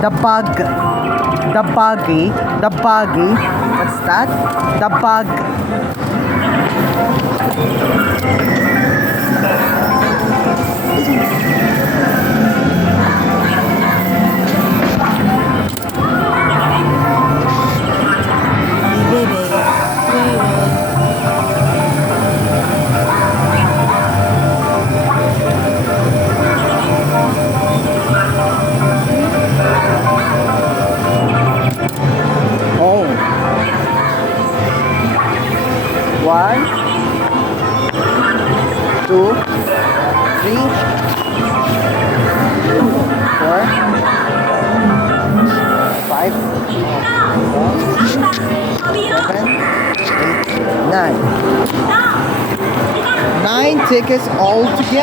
The bug. The buggy. The buggy. What's that? The bug. Oh. 1, 2, 3, 4, 5, 7, 8, 9. 9 tickets all together.